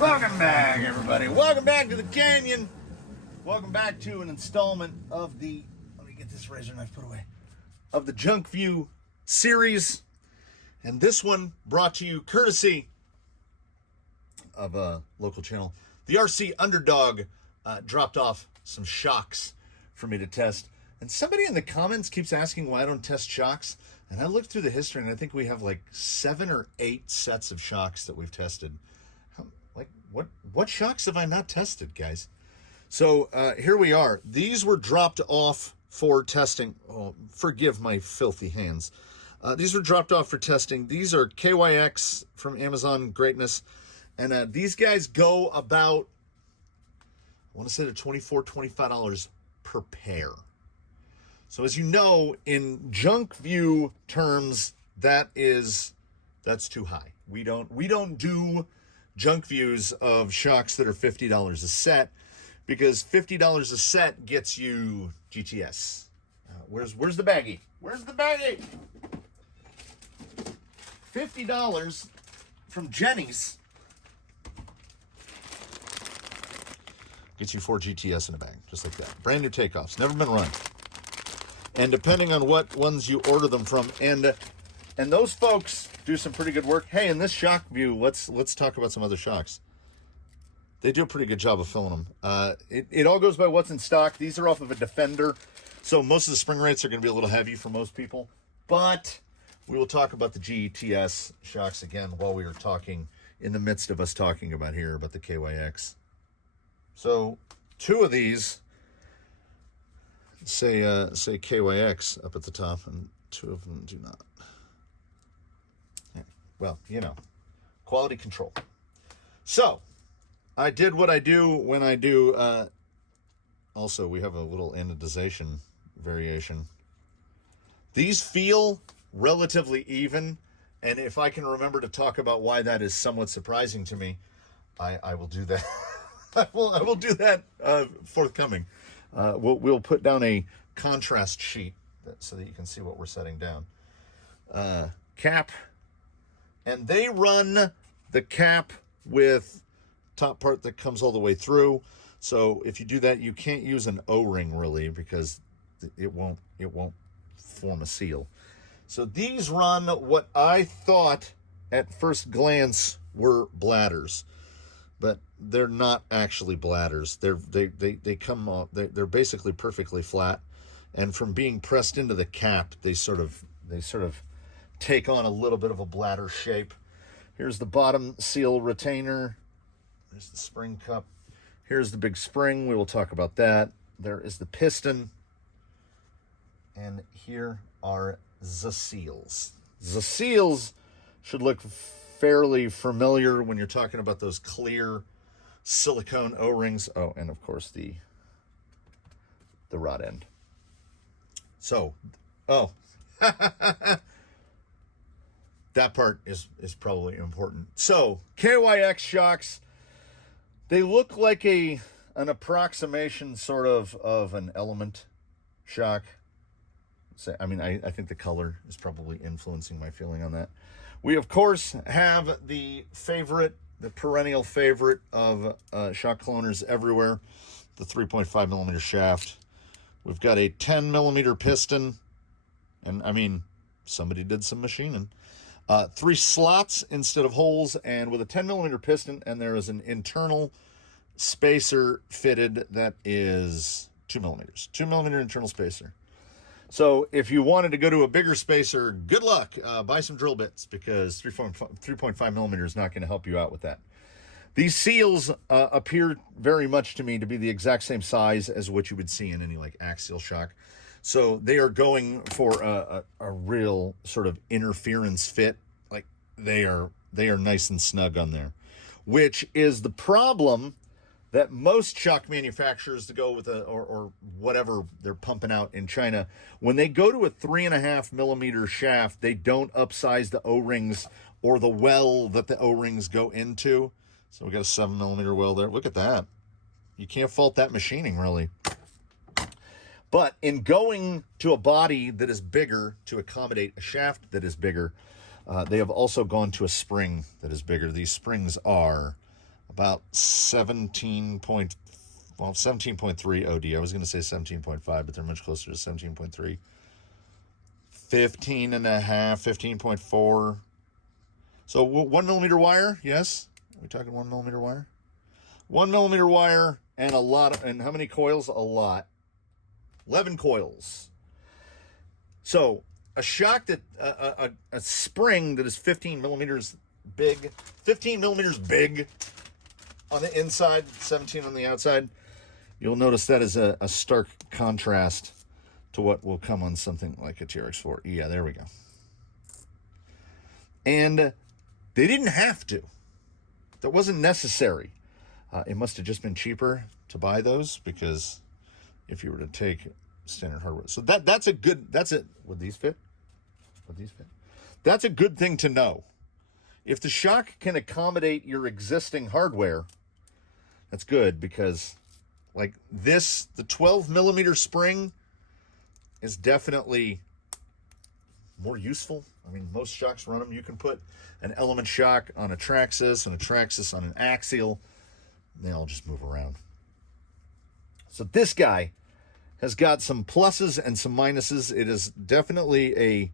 Welcome back, everybody. Welcome back to the Canyon. Welcome back to an installment of the, let me get this razor knife put away, of the Junkview series. And this one brought to you courtesy of a local channel. The RC Underdog dropped off some shocks for me to test. And somebody in the comments keeps asking why I don't test shocks. And I looked through the history, and I think we have like 7 or 8 sets of shocks that we've tested. Like, what shocks have I not tested, guys? So here we are. These were dropped off for testing. Oh, forgive my filthy hands. These were dropped off for testing. These are KYX from Amazoooon greatness. And these guys go about, I want to say they're $24, $25 per pair. So as you know, in Junkview terms, that's too high. We don't do Junkviews of shocks that are $50 a set, because $50 a set gets you GTS. Where's the baggie? Where's the baggie? $50 from Jenny's gets you 4 GTS in a bag, just like that. Brand new takeoffs, never been run. And depending on what ones you order them from, and those folks do some pretty good work. Hey, in this shock view, let's talk about some other shocks. They do a pretty good job of filling them. It all goes by what's in stock. These are off of a Defender, so most of the spring rates are going to be a little heavy for most people. But we will talk about the GTS shocks again while we are talking, in the midst of us talking about here about the KYX. So 2 of these say KYX up at the top, and 2 of them do not. Yeah. Well, you know, quality control. So I did what I do when I do. Also, we have a little anodization variation. These feel relatively even, and if I can remember to talk about why that is somewhat surprising to me, I will do that. I will do that forthcoming. We'll put down a contrast sheet so that you can see what we're setting down. Cap, and they run the cap with top part that comes all the way through. So if you do that, you can't use an O-ring really, because it won't form a seal. So these run what I thought at first glance were bladders, but they're not actually bladders. They come off. They're basically perfectly flat, and from being pressed into the cap, they sort of take on a little bit of a bladder shape. Here's the bottom seal retainer. There's the spring cup. Here's the big spring. We will talk about that. There is the piston, and here are the seals. The seals should look fairly familiar when you're talking about those clear silicone O-rings. Oh, and of course the rod end. So, oh, that part is probably important. So, KYX shocks, they look like an approximation sort of an Element shock. So, I mean, I think the color is probably influencing my feeling on that. We, of course, have the perennial favorite of shock cloners everywhere, the 3.5 millimeter shaft. We've got a 10 millimeter piston, and I mean, somebody did some machining. 3 slots instead of holes, and with a 10 millimeter piston, and there is an internal spacer fitted that is 2 millimeters. 2 millimeter internal spacer. So if you wanted to go to a bigger spacer, good luck. Buy some drill bits, because 3.5 millimeter is not going to help you out with that. These seals appear very much to me to be the exact same size as what you would see in any like axial shock. So they are going for a real sort of interference fit. Like they are nice and snug on there, which is the problem that most shock manufacturers to go with or whatever they're pumping out in China, when they go to a 3.5 millimeter shaft, they don't upsize the O-rings or the well that the O-rings go into. So we got a 7 millimeter well there. Look at that. You can't fault that machining, really. But in going to a body that is bigger to accommodate a shaft that is bigger, they have also gone to a spring that is bigger. These springs are about 17.3 OD. I was going to say 17.5, but they're much closer to 17.3. 15 and a half, 15.4. So 1 millimeter wire, yes? Are we talking 1 millimeter wire? 1 millimeter wire and a lot of, and how many coils? A lot. 11 coils. So a shock that, a spring that is 15 millimeters big on the inside, 17 on the outside. You'll notice that is a stark contrast to what will come on something like a TRX4. Yeah, there we go. And they didn't have to. That wasn't necessary. It must have just been cheaper to buy those, because if you were to take standard hardware. So that's a good, would these fit? Would these fit? That's a good thing to know. If the shock can accommodate your existing hardware, that's good, because like this, the 12 millimeter spring is definitely more useful. I mean, most shocks run them. You can put an element shock on a Traxxas and a Traxxas on an axial. They all just move around. So this guy has got some pluses and some minuses. It is definitely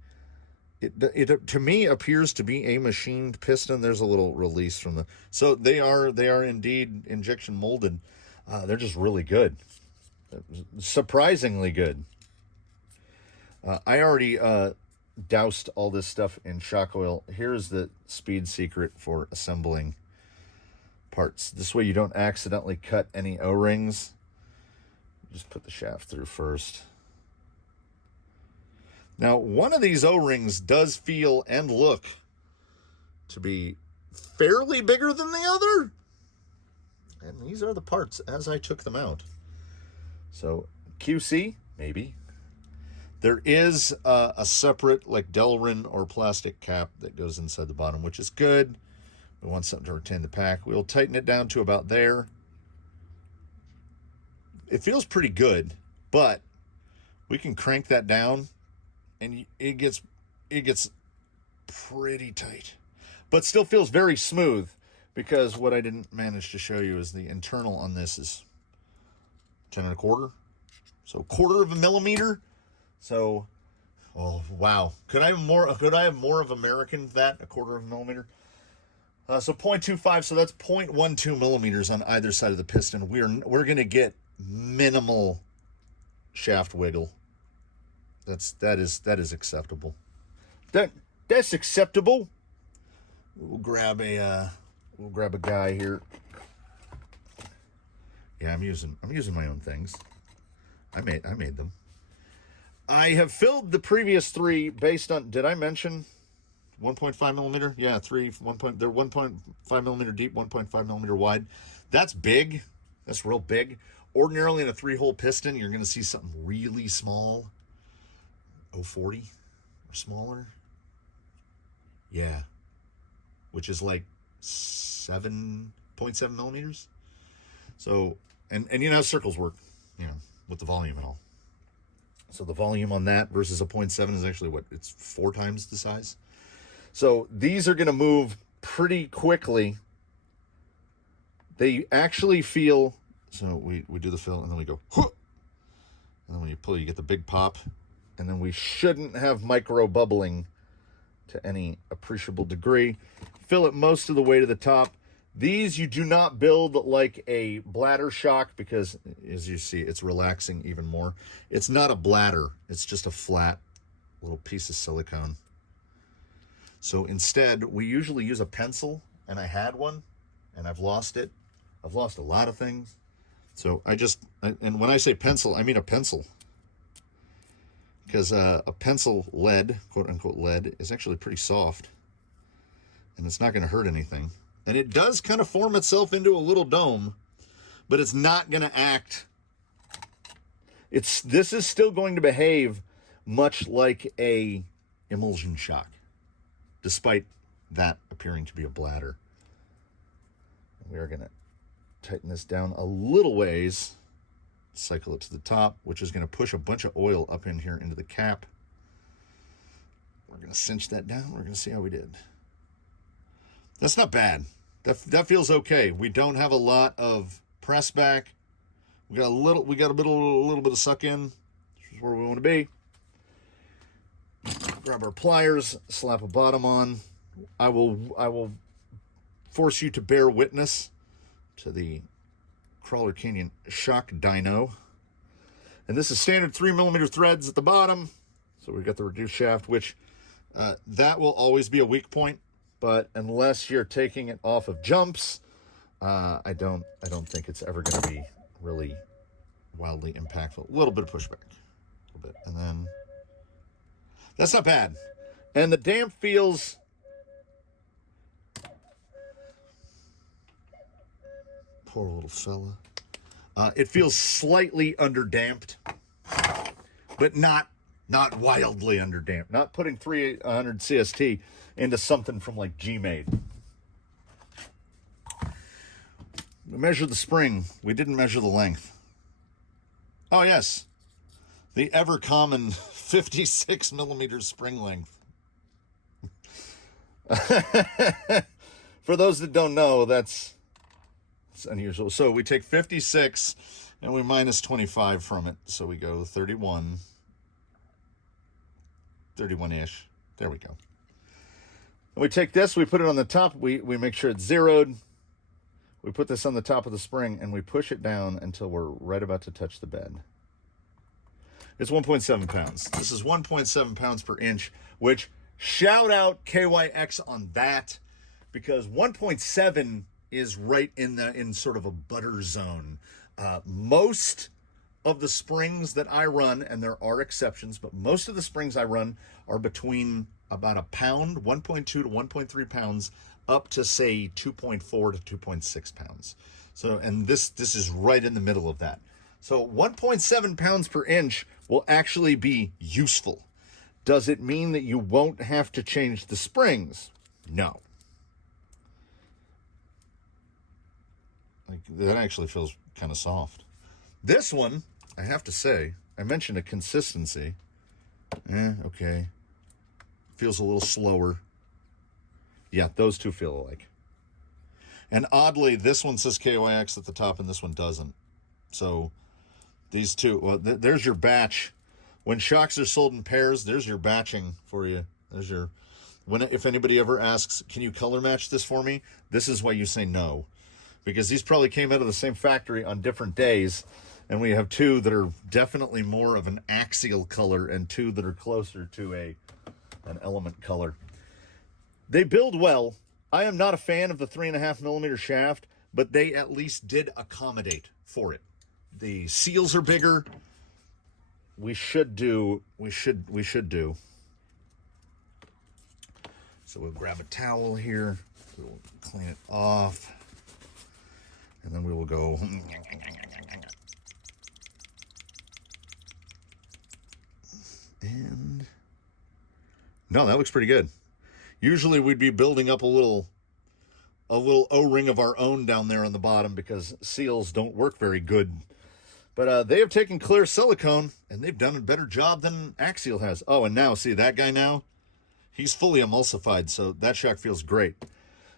it to me appears to be a machined piston. There's a little release from the, so they are indeed injection molded. They're just really good, surprisingly good. I already doused all this stuff in shock oil. Here's the speed secret for assembling parts. This way you don't accidentally cut any O-rings. Just put the shaft through first. Now, one of these O-rings does feel and look to be fairly bigger than the other. And these are the parts as I took them out. So QC, maybe. There is a separate like Delrin or plastic cap that goes inside the bottom, which is good. We want something to retain the pack. We'll tighten it down to about there. It feels pretty good, but we can crank that down and it gets pretty tight, but still feels very smooth, because what I didn't manage to show you is the internal on this is 10 1/4. So 1/4 of a millimeter. So, oh wow. Could I have more of American than that? 1/4 of a millimeter. So 0.25. So that's 0.12 millimeters on either side of the piston. We're gonna get minimal shaft wiggle. That is acceptable. That's acceptable. We'll grab a guy here. Yeah, I'm using my own things. I made them. I have filled the previous 3 based on, did I mention 1.5 millimeter? Yeah, they're 1.5 millimeter deep, 1.5 millimeter wide. That's big. That's real big. Ordinarily in a 3-hole piston, you're going to see something really small. 040 or smaller. Yeah. Which is like 7.7 millimeters. So, and you know how circles work, you know, with the volume and all. So the volume on that versus a 0.7 is actually what? It's 4 times the size. So these are going to move pretty quickly. They actually feel, so we do the fill and then we go, and then when you pull, you get the big pop. And then we shouldn't have micro bubbling to any appreciable degree. Fill it most of the way to the top. These you do not build like a bladder shock, because as you see, it's relaxing even more. It's not a bladder. It's just a flat little piece of silicone. So instead, we usually use a pencil, and I had one, and I've lost it. I've lost a lot of things. So and when I say pencil, I mean a pencil. Because a pencil lead, quote unquote lead, is actually pretty soft. And it's not going to hurt anything. And it does kind of form itself into a little dome, but it's not going to act. This is still going to behave much like a emulsion shock, despite that appearing to be a bladder. We are going to tighten this down a little ways. Cycle it to the top, which is going to push a bunch of oil up in here into the cap. We're going to cinch that down. We're going to see how we did. That's not bad. That feels okay. We don't have a lot of press back. We got a little bit of suck in, which is where we want to be. Grab our pliers, slap a bottom on. I will force you to bear witness to the Crawler Canyon shock dyno. And this is standard 3mm threads at the bottom. So we've got the reduced shaft, which that will always be a weak point. But unless you're taking it off of jumps, I don't think it's ever going to be really wildly impactful. A little bit of pushback, a little bit, and then that's not bad. And the damp feels poor little fella. It feels slightly underdamped, but not wildly underdamped. Not putting 300 CST into something from like G-Made. We measured the spring. We didn't measure the length. Oh, yes. The ever common 56mm spring length. For those that don't know, that's unusual. So we take 56 and we minus 25 from it. So we go 31-ish. There we go. And we take this, we put it on the top. We make sure it's zeroed. We put this on the top of the spring and we push it down until we're right about to touch the bed. It's 1.7 pounds. This is 1.7 pounds per inch, which shout out KYX on that, because 1.7 is right in sort of a butter zone. Most of the springs that I run, and there are exceptions, but most of the springs I run are between about a pound, 1.2 to 1.3 pounds, up to say 2.4 to 2.6 pounds. So, and this is right in the middle of that. So 1.7 pounds per inch will actually be useful. Does it mean that you won't have to change the springs? No. Like, that actually feels kind of soft. This one, I have to say, I mentioned a consistency. Okay. Feels a little slower. Yeah, those two feel alike. And oddly, this one says KYX at the top and this one doesn't. So these two, well, there's your batch. When shocks are sold in pairs, there's your batching for you. There's your, if anybody ever asks, can you color match this for me? This is why you say no. Because these probably came out of the same factory on different days. And we have two that are definitely more of an axial color and two that are closer to an element color. They build well. I am not a fan of the 3.5mm shaft, but they at least did accommodate for it. The seals are bigger. We should do. So we'll grab a towel here. We'll clean it off. And then we will go. And no, that looks pretty good. Usually we'd be building up a little O-ring of our own down there on the bottom because seals don't work very good. But they have taken clear silicone and they've done a better job than Axial has. Oh, and now see that guy now? He's fully emulsified, so that shock feels great.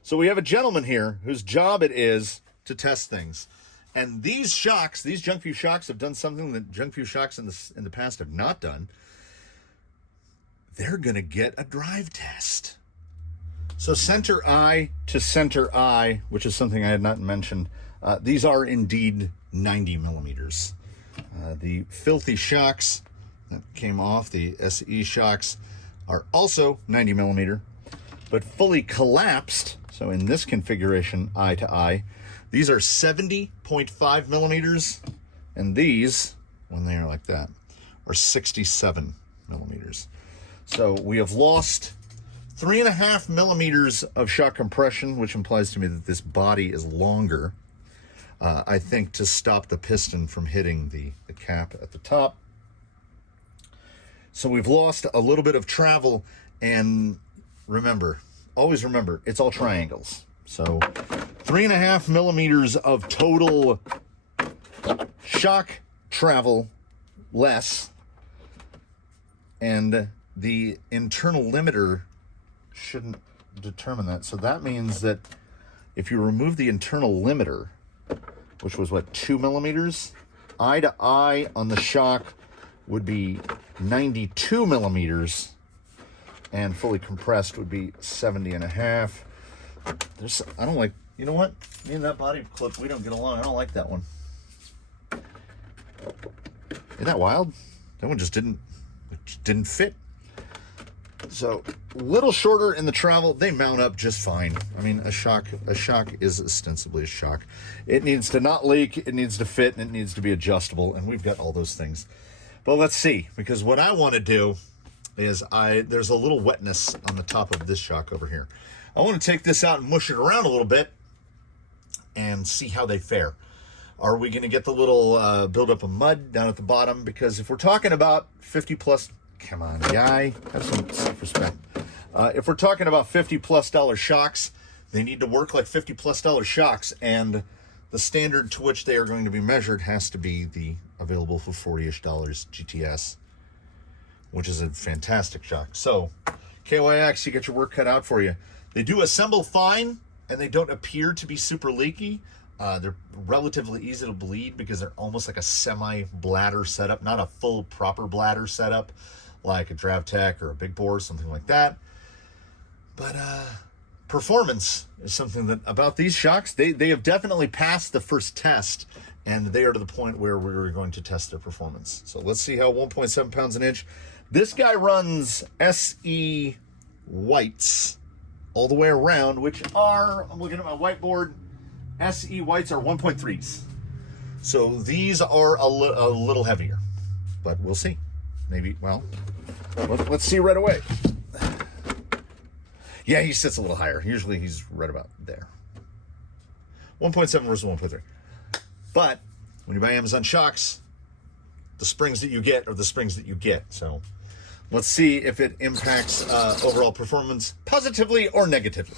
So we have a gentleman here whose job it is to test things. And these shocks, these Junkview shocks have done something that Junkview shocks in the past have not done. They're going to get a drive test. So center eye to center eye, which is something I had not mentioned, these are indeed 90mm. The filthy shocks that came off, the SE shocks, are also 90mm, but fully collapsed. So in this configuration, eye to eye, these are 70.5mm, and these, when they are like that, are 67mm. So we have lost 3.5mm of shock compression, which implies to me that this body is longer. I think to stop the piston from hitting the cap at the top. So we've lost a little bit of travel, and remember, always remember, it's all triangles. So 3.5mm of total shock travel less, and the internal limiter shouldn't determine that. So that means that if you remove the internal limiter, which was what, 2 millimeters, eye to eye on the shock would be 92 millimeters, and fully compressed would be 70.5. I don't like, you know what? Me and that body clip, we don't get along. I don't like that one. Isn't that wild? That one just didn't fit. So a little shorter in the travel, they mount up just fine. I mean, a shock is ostensibly a shock. It needs to not leak, it needs to fit, and it needs to be adjustable, and we've got all those things. But let's see, because what I want to do is there's a little wetness on the top of this shock over here. I want to take this out and mush it around a little bit and see how they fare. Are we going to get the little buildup of mud down at the bottom? Because if we're talking about 50 plus, come on, guy, have some self-respect. If we're talking about $50+ shocks, they need to work like $50+ shocks, and the standard to which they are going to be measured has to be the available for $40-ish GTS, which is a fantastic shock. So, KYX, you get your work cut out for you. They do assemble fine, and they don't appear to be super leaky. They're relatively easy to bleed because they're almost like a semi-bladder setup, not a full proper bladder setup like a Dravtech or a Big Bore, something like that. But performance is something that, about these shocks, they have definitely passed the first test, and they are to the point where we're going to test their performance. So let's see how 1.7 pounds an inch. This guy runs SE whites all the way around, which are, I'm looking at my whiteboard, SE whites are 1.3s. So these are a little heavier, but we'll see. Maybe, well, let's see right away. Yeah, he sits a little higher. Usually he's right about there. 1.7 versus 1.3. But when you buy Amazon shocks, the springs that you get are the springs that you get. So let's see if it impacts overall performance positively or negatively.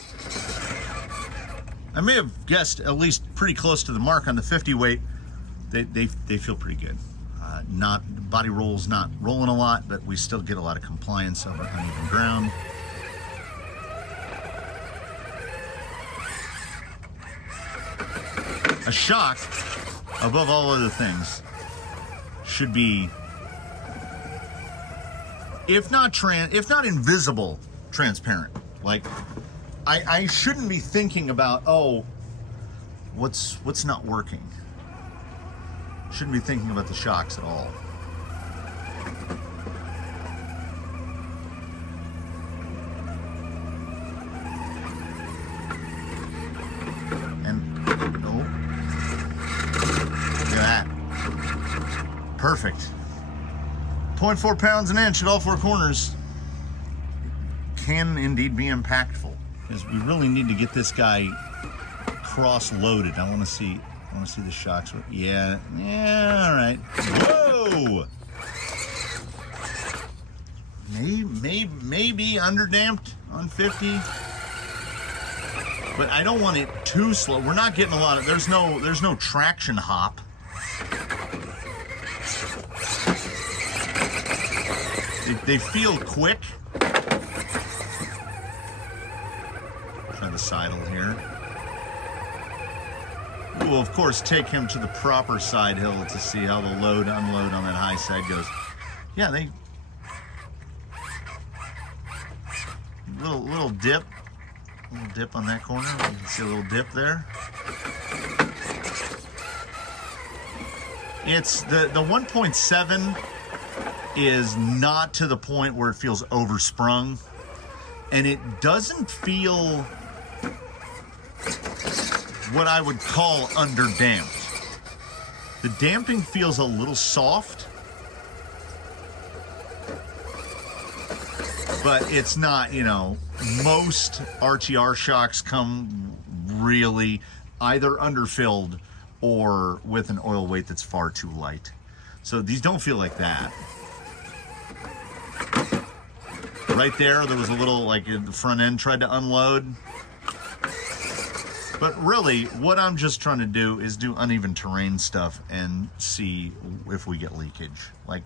I may have guessed at least pretty close to the mark on the 50 weight. They feel pretty good. Not body rolls, not rolling a lot, but we still get a lot of compliance over uneven ground. A shock, above all other things, should be, if not invisible, transparent. Like, I shouldn't be thinking about, oh, what's not working. Shouldn't be thinking about the shocks at all. And no, look at that, perfect. 0.4 pounds an inch at all four corners can indeed be impactful, because we really need to get this guy cross-loaded. I want to see the shocks. Yeah, all right. Whoa! Maybe underdamped on 50, but I don't want it too slow. We're not getting a lot of. There's no traction hop. They feel quick. Try the sidle here. We'll of course take him to the proper side hill to see how the load unload on that high side goes. Yeah, little dip on that corner. You can see a little dip there. It's the 1.7 is not to the point where it feels oversprung, and it doesn't feel what I would call underdamped. The damping feels a little soft, but it's not, most RTR shocks come really either underfilled or with an oil weight that's far too light. So these don't feel like that. Right there was a little, like the front end tried to unload. But really, what I'm just trying to do is do uneven terrain stuff and see if we get leakage. Like,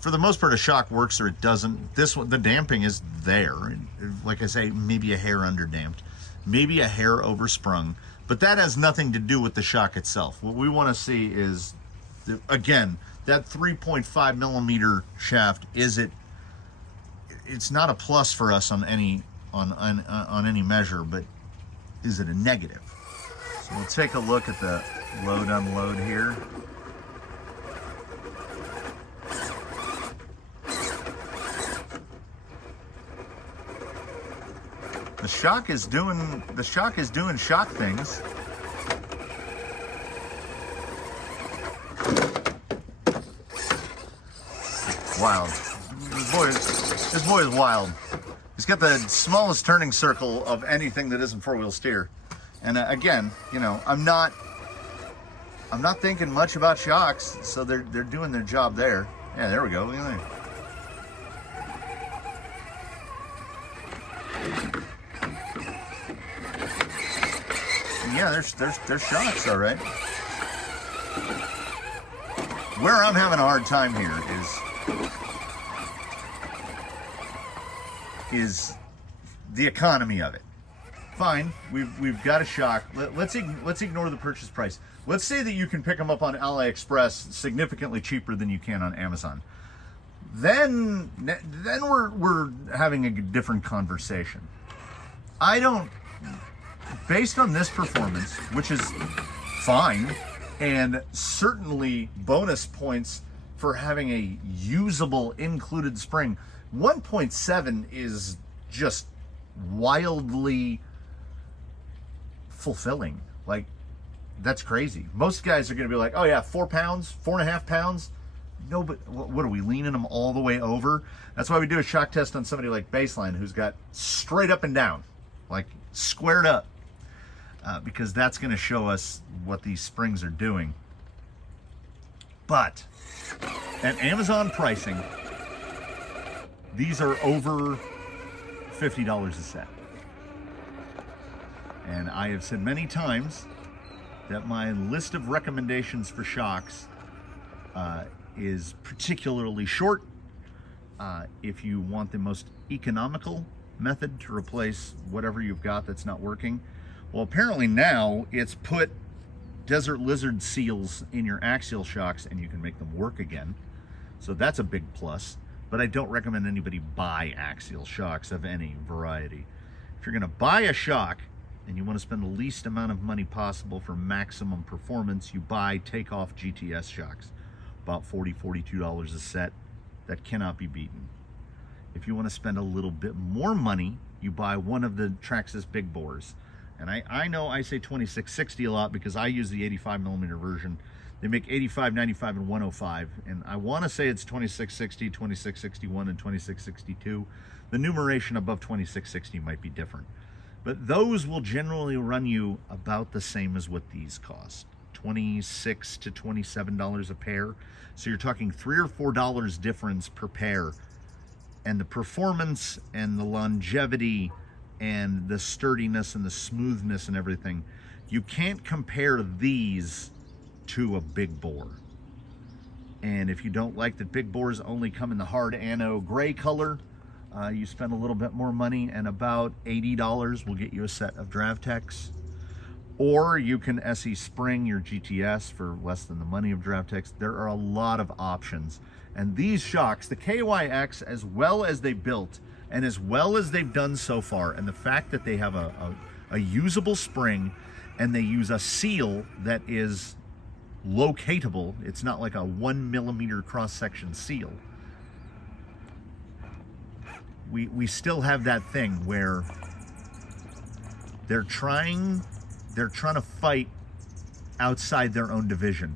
for the most part, a shock works or it doesn't. This one, the damping is there. Like I say, maybe a hair underdamped. maybe a hair oversprung, but that has nothing to do with the shock itself. What we want to see is, again, that 3.5 millimeter shaft, it's not a plus for us on any measure, but is it a negative? So we'll take a look at the load unload here. The shock is doing shock things. Wild. This boy is wild. He's got the smallest turning circle of anything that isn't four-wheel steer. And again, you know, I'm not thinking much about shocks, so they're doing their job there. Yeah, there we go. Look at that. Yeah, there's shocks, all right. Where I'm having a hard time here is the economy of it. Fine, we've got a shock. Let's ignore the purchase price. Let's say that you can pick them up on AliExpress significantly cheaper than you can on Amazon. Then we're having a different conversation. Based on this performance, which is fine, and certainly bonus points for having a usable included spring, 1.7 is just wildly fulfilling. Like, that's crazy. Most guys are going to be like, oh yeah, 4 pounds, 4.5 pounds. No, but what are we leaning them all the way over? That's why we do a shock test on somebody like Baseline, who's got straight up and down, like squared up. Because that's going to show us what these springs are doing. But at Amazon pricing, these are over $50 a set. And I have said many times that my list of recommendations for shocks is particularly short. If you want the most economical method to replace whatever you've got that's not working, well, apparently now it's put desert lizard seals in your axial shocks and you can make them work again. So that's a big plus. But I don't recommend anybody buy axial shocks of any variety. If you're going to buy a shock and you want to spend the least amount of money possible for maximum performance, you buy takeoff GTS shocks. About $40, $42 a set. That cannot be beaten. If you want to spend a little bit more money, you buy one of the Traxxas big bores. And I know I say 2660 a lot because I use the 85 millimeter version. They make 85, 95, and 105. And I want to say it's 2660, 2661, and 2662. The numeration above 2660 might be different. But those will generally run you about the same as what these cost. $26 to $27 a pair. So you're talking $3 or $4 difference per pair. And the performance and the longevity and the sturdiness and the smoothness and everything, you can't compare these to a big bore. And if you don't like that big bores only come in the hard anno gray color, you spend a little bit more money, and about $80 will get you a set of Dravtex. Or you can SE spring your GTS for less than the money of Dravtex. There are a lot of options. And these shocks, the KYX, as well as they built and as well as they've done so far, and the fact that they have a usable spring and they use a seal that is locatable, it's not like a 1 millimeter cross-section seal. We still have that thing where they're trying to fight outside their own division.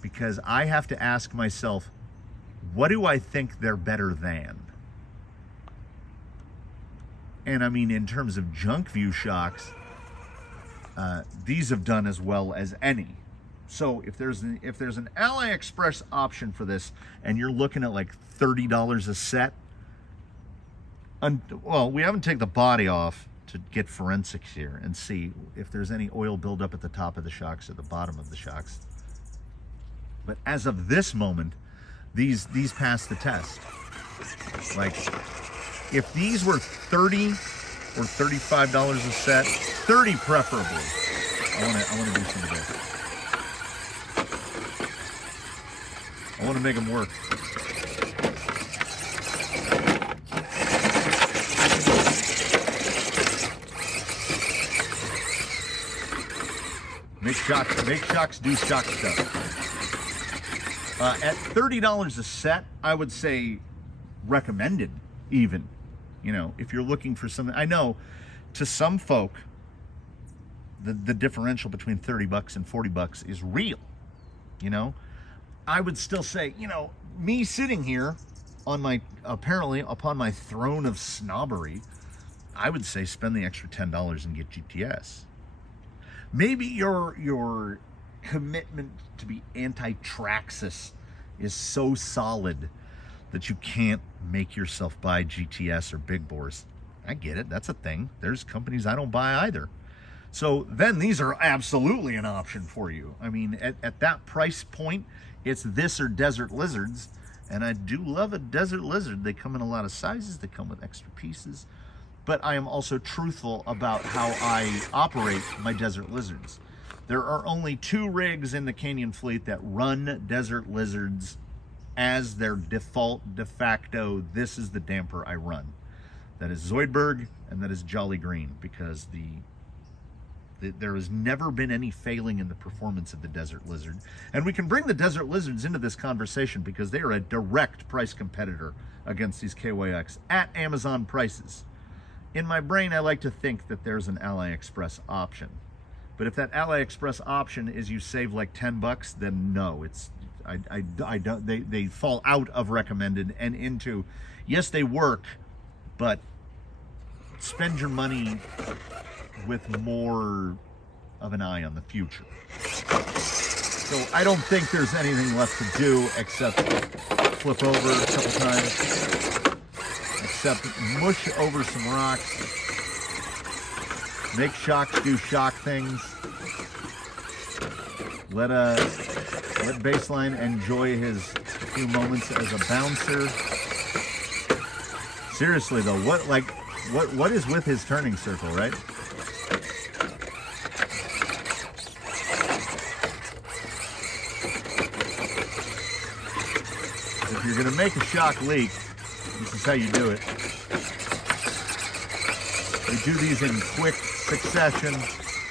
Because I have to ask myself, what do I think they're better than? And I mean, in terms of Junkview shocks, these have done as well as any. So if there's an AliExpress option for this, and you're looking at like $30 a set, well, we haven't taken the body off to get forensics here and see if there's any oil buildup at the top of the shocks or the bottom of the shocks. But as of this moment, these pass the test. Like, If these were $30 or $35 a set, 30 preferably. I want to do some of this. I want to make them work. Make shocks do shock stuff. At $30 a set, I would say recommended even. You know, if you're looking for something, I know to some folk, the differential between 30 bucks and 40 bucks is real. You know, I would still say, you know, me sitting here on my, apparently upon my throne of snobbery, I would say spend the extra $10 and get GTS. Maybe your commitment to be anti-Traxxas is so solid that you can't make yourself buy GTS or big bores. I get it, that's a thing. There's companies I don't buy either. So then these are absolutely an option for you. I mean, at that price point, it's this or desert lizards. And I do love a desert lizard. They come in a lot of sizes, they come with extra pieces. But I am also truthful about how I operate my desert lizards. There are only 2 rigs in the Canyon fleet that run desert lizards as their default, de facto, this is the damper I run. That is Zoidberg and that is Jolly Green, because there has never been any failing in the performance of the desert lizard. And we can bring the desert lizards into this conversation because they are a direct price competitor against these KYX at Amazon prices. In my brain, I like to think that there's an AliExpress option. But if that AliExpress option is you save like 10 bucks, then no, I don't, they fall out of recommended and into, yes, they work, but spend your money with more of an eye on the future. So I don't think there's anything left to do except flip over a couple times. Except mush over some rocks, make shocks do shock things, let Baseline enjoy his few moments as a bouncer. Seriously though, what is with his turning circle, right? If you're gonna make a shock leak, this is how you do it. We do these in quick succession.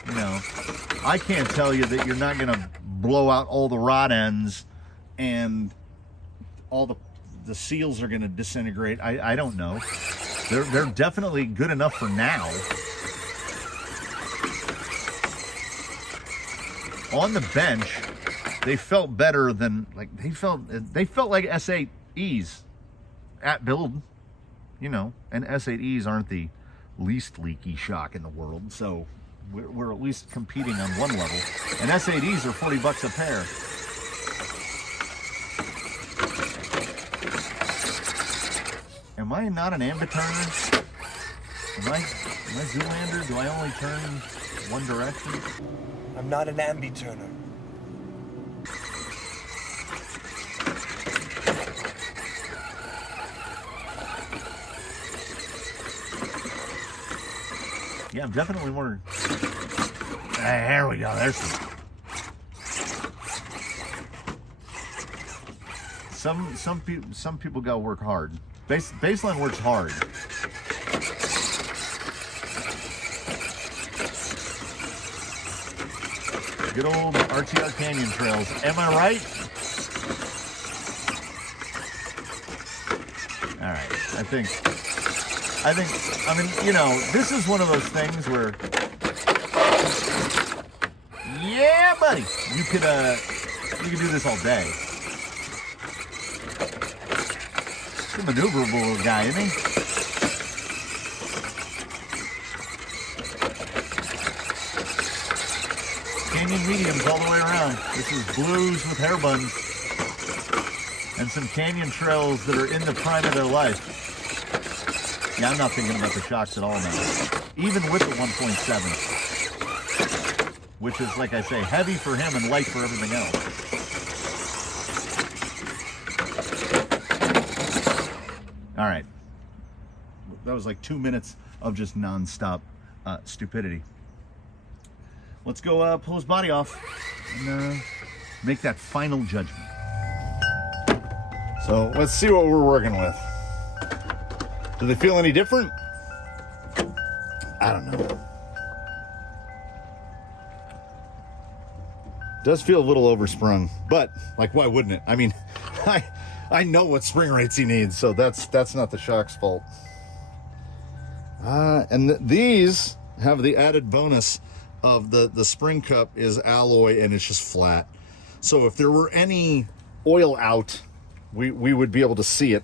You know, I can't tell you that you're not gonna blow out all the rod ends and all the seals are gonna disintegrate. I don't know. They're definitely good enough for now. On the bench, they felt better than, like, they felt like S8Es. At build, you know, and S8Es aren't the least leaky shock in the world, so we're at least competing on one level. And S8Es are 40 bucks a pair. Am I not an ambiturner? Am I Zoolander? Do I only turn one direction? I'm not an ambi-turner. Yeah, I'm definitely more. There we go. There's some people gotta work hard. Baseline works hard. Good old RTR Canyon trails. Am I right? All right. I mean, you know, this is one of those things where, yeah, buddy, you could do this all day. He's a maneuverable guy, isn't he? Canyon mediums all the way around. This is blues with hair buns and some canyon trails that are in the prime of their life. Yeah, I'm not thinking about the shocks at all now. Even with the 1.7, which is, like I say, heavy for him and light for everything else. All right. That was like 2 minutes of just nonstop stupidity. Let's go pull his body off and make that final judgment. So let's see what we're working with. Do they feel any different? I don't know. Does feel a little oversprung, but like, why wouldn't it? I mean, I know what spring rates he needs, so that's not the shock's fault. And these have the added bonus of the spring cup is alloy and it's just flat. So if there were any oil out, we would be able to see it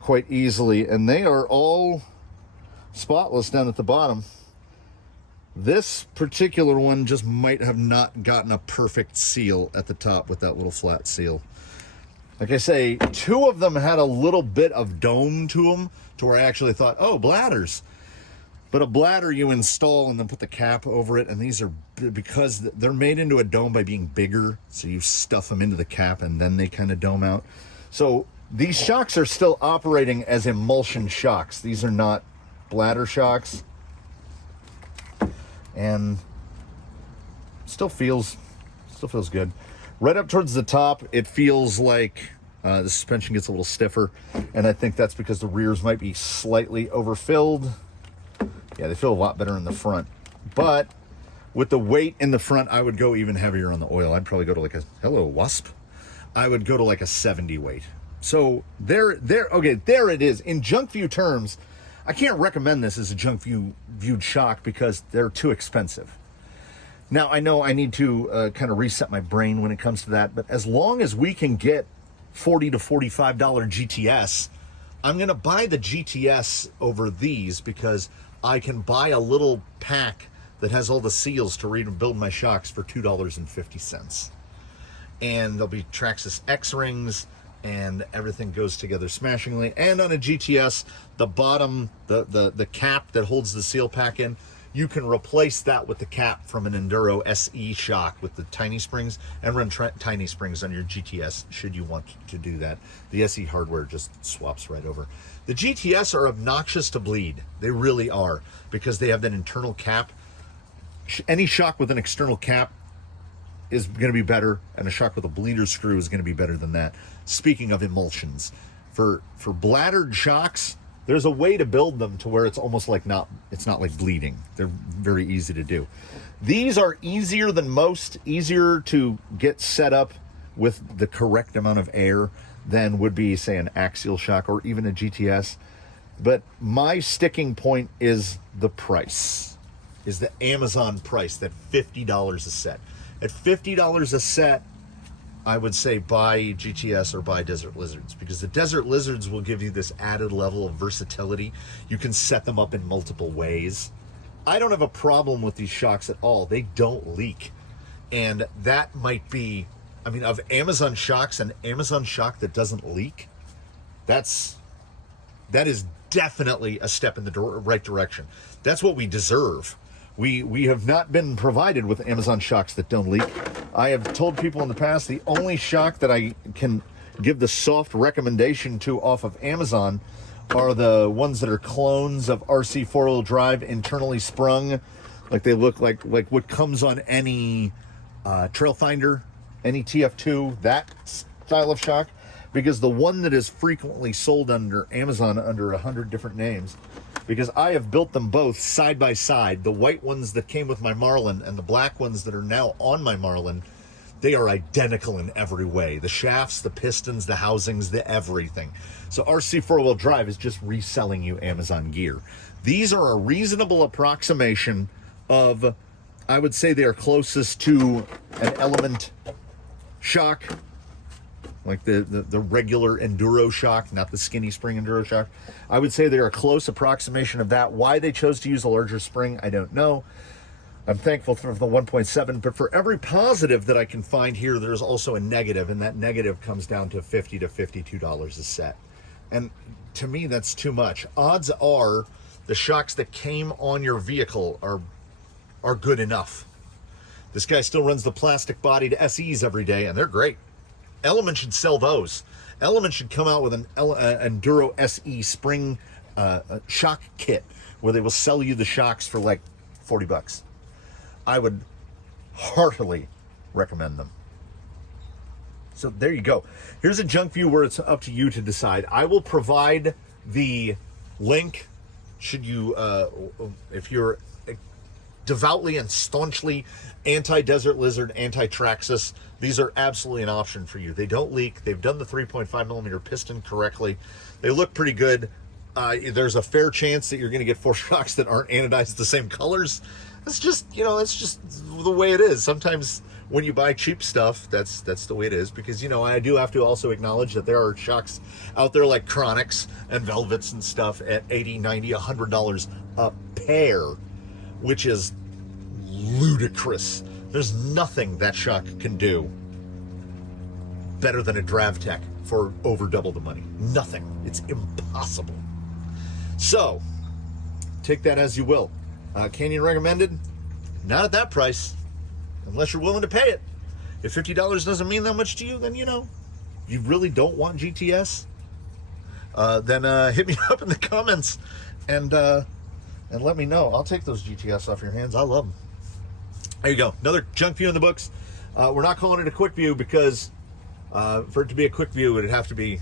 quite easily. And they are all spotless down at the bottom. This particular one just might have not gotten a perfect seal at the top with that little flat seal. Like I say, 2 of them had a little bit of dome to them to where I actually thought, oh, bladders. But a bladder you install and then put the cap over it, and these are, because they're made into a dome by being bigger, so you stuff them into the cap and then they kind of dome out. So these shocks are still operating as emulsion shocks. These are not bladder shocks. And still feels good. Right up towards the top, it feels like the suspension gets a little stiffer, and I think that's because the rears might be slightly overfilled. Yeah, they feel a lot better in the front. But with the weight in the front, I would go even heavier on the oil. I'd probably go to like a, hello, wasp. I would go to like a 70 weight. So okay, there it is. In Junkview terms, I can't recommend this as a Junkview shock because they're too expensive. Now, I know I need to kind of reset my brain when it comes to that, but as long as we can get $40 to $45 GTS, I'm going to buy the GTS over these because I can buy a little pack that has all the seals to rebuild my shocks for $2.50. And there'll be Traxxas X-rings, and everything goes together smashingly. And on a GTS, the bottom, the cap that holds the seal pack in, you can replace that with the cap from an Enduro SE shock with the tiny springs, and run tiny springs on your GTS should you want to do that. The SE hardware just swaps right over. The GTS are obnoxious to bleed. They really are, because they have that internal cap. Any shock with an external cap is going to be better, and a shock with a bleeder screw is going to be better than that. Speaking of emulsions, for bladdered shocks, there's a way to build them to where it's almost like it's not like bleeding. They're very easy to do. These are easier than most, easier to get set up with the correct amount of air than would be, say, an axial shock or even a GTS. But my sticking point is the price, is the Amazon price, that $50 a set. At $50 a set, I would say buy GTS or buy Desert Lizards, because the Desert Lizards will give you this added level of versatility. You can set them up in multiple ways. I don't have a problem with these shocks at all. They don't leak. And that might be, I mean, of Amazon shocks, an Amazon shock that doesn't leak, that is definitely a step in the right direction. That's what we deserve. We have not been provided with Amazon shocks that don't leak. I have told people in the past the only shock that I can give the soft recommendation to off of Amazon are the ones that are clones of RC four-wheel drive, internally sprung. Like they look like what comes on any Trail Finder, any TF2, that style of shock. Because the one that is frequently sold under Amazon under 100 different names, because I have built them both side by side, the white ones that came with my Marlin and the black ones that are now on my Marlin, they are identical in every way. The shafts, the pistons, the housings, the everything. So RC four-wheel drive is just reselling you Amazon gear. These are a reasonable approximation of, I would say they are closest to an Element shock, like the regular enduro shock, not the skinny spring enduro shock. I would say they're a close approximation of that. Why they chose to use a larger spring, I don't know. I'm thankful for the 1.7, but for every positive that I can find here, there's also a negative, and that negative comes down to $50 to $52 a set. And to me, that's too much. Odds are the shocks that came on your vehicle are good enough. This guy still runs the plastic bodied SEs every day, and they're great. Element should sell those. Element should come out with an Enduro SE spring shock kit where they will sell you the shocks for like $40. I would heartily recommend them. So there you go. Here's a Junkview where it's up to you to decide. I will provide the link should you, if you're devoutly and staunchly anti-desert lizard, anti-Traxxas, these are absolutely an option for you. They don't leak. They've done the 3.5 millimeter piston correctly. They look pretty good. There's a fair chance that you're going to get 4 shocks that aren't anodized the same colors. It's just, it's just the way it is. Sometimes when you buy cheap stuff, that's the way it is, because, I do have to also acknowledge that there are shocks out there like Chronics and Velvets and stuff at $80, $90, $100 a pair, which is ludicrous. There's nothing that shock can do better than a DravTech for over double the money. Nothing. It's impossible. So, take that as you will. Canyon recommended? Not at that price, unless you're willing to pay it. If $50 doesn't mean that much to you, then you really don't want GTS. Then hit me up in the comments and let me know. I'll take those GTS off your hands. I love them. There you go. Another Junkview in the books. We're not calling it a quick view because for it to be a quick view, it'd have to be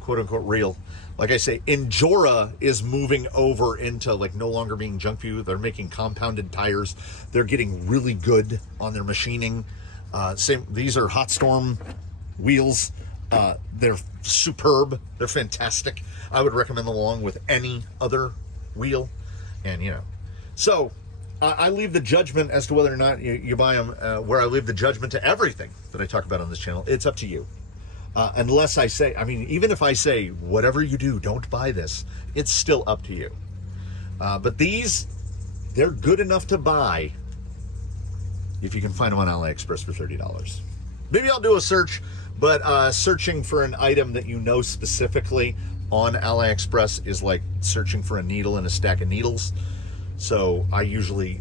quote unquote real. Like I say, Injora is moving over into like no longer being Junkview. They're making compounded tires. They're getting really good on their machining. These are Hot Storm wheels. They're superb. They're fantastic. I would recommend them along with any other wheel. And so I leave the judgment as to whether or not you buy them, where I leave the judgment to everything that I talk about on this channel. It's up to you. Unless I say, even if I say, whatever you do, don't buy this, it's still up to you. But they're good enough to buy if you can find them on AliExpress for $30. Maybe I'll do a search, but searching for an item that specifically on AliExpress is like searching for a needle in a stack of needles. So I usually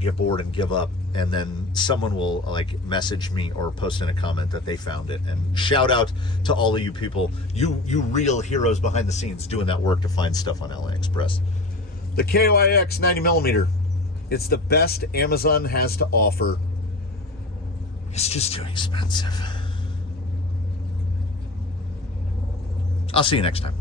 get bored and give up, and then someone will message me or post in a comment that they found it. And shout out to all of you people, you real heroes behind the scenes doing that work to find stuff on AliExpress. The KYX 90mm, it's the best Amazon has to offer. It's just too expensive. I'll see you next time.